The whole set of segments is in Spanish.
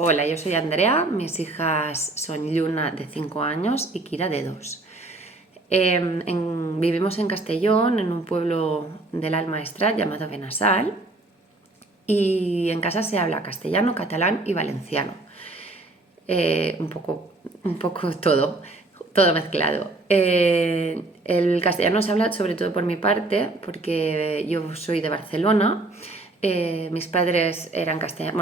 Hola, yo soy Andrea, mis hijas son Lluna de 5 años y Kira de 2. Vivimos en Castellón, en un pueblo del Alt Maestrat llamado Benassal, y en casa se habla castellano, catalán y valenciano. Un poco todo mezclado. El castellano se habla sobre todo por mi parte, porque yo soy de Barcelona. Mis padres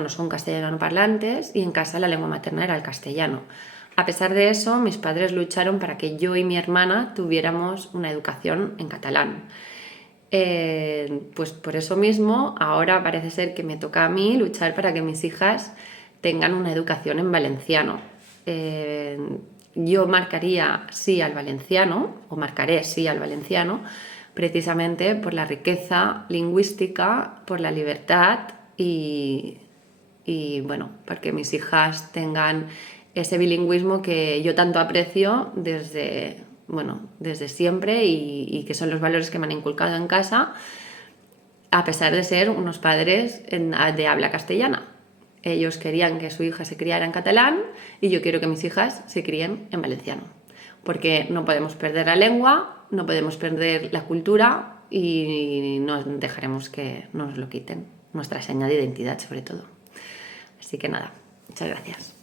son castellano parlantes y en casa la lengua materna era el castellano. A pesar de eso, mis padres lucharon para que yo y mi hermana tuviéramos una educación en catalán. Pues por eso mismo, ahora parece ser que me toca a mí luchar para que mis hijas tengan una educación en valenciano. Yo marcaría sí al valenciano, o marcaré sí al valenciano, precisamente por la riqueza lingüística, por la libertad y bueno, porque mis hijas tengan ese bilingüismo que yo tanto aprecio desde siempre y que son los valores que me han inculcado en casa, a pesar de ser unos padres de habla castellana. Ellos querían que su hija se criara en catalán y yo quiero que mis hijas se críen en valenciano, porque no podemos perder la lengua, no podemos perder la cultura y no dejaremos que nos lo quiten, nuestra seña de identidad sobre todo. Así que nada, muchas gracias.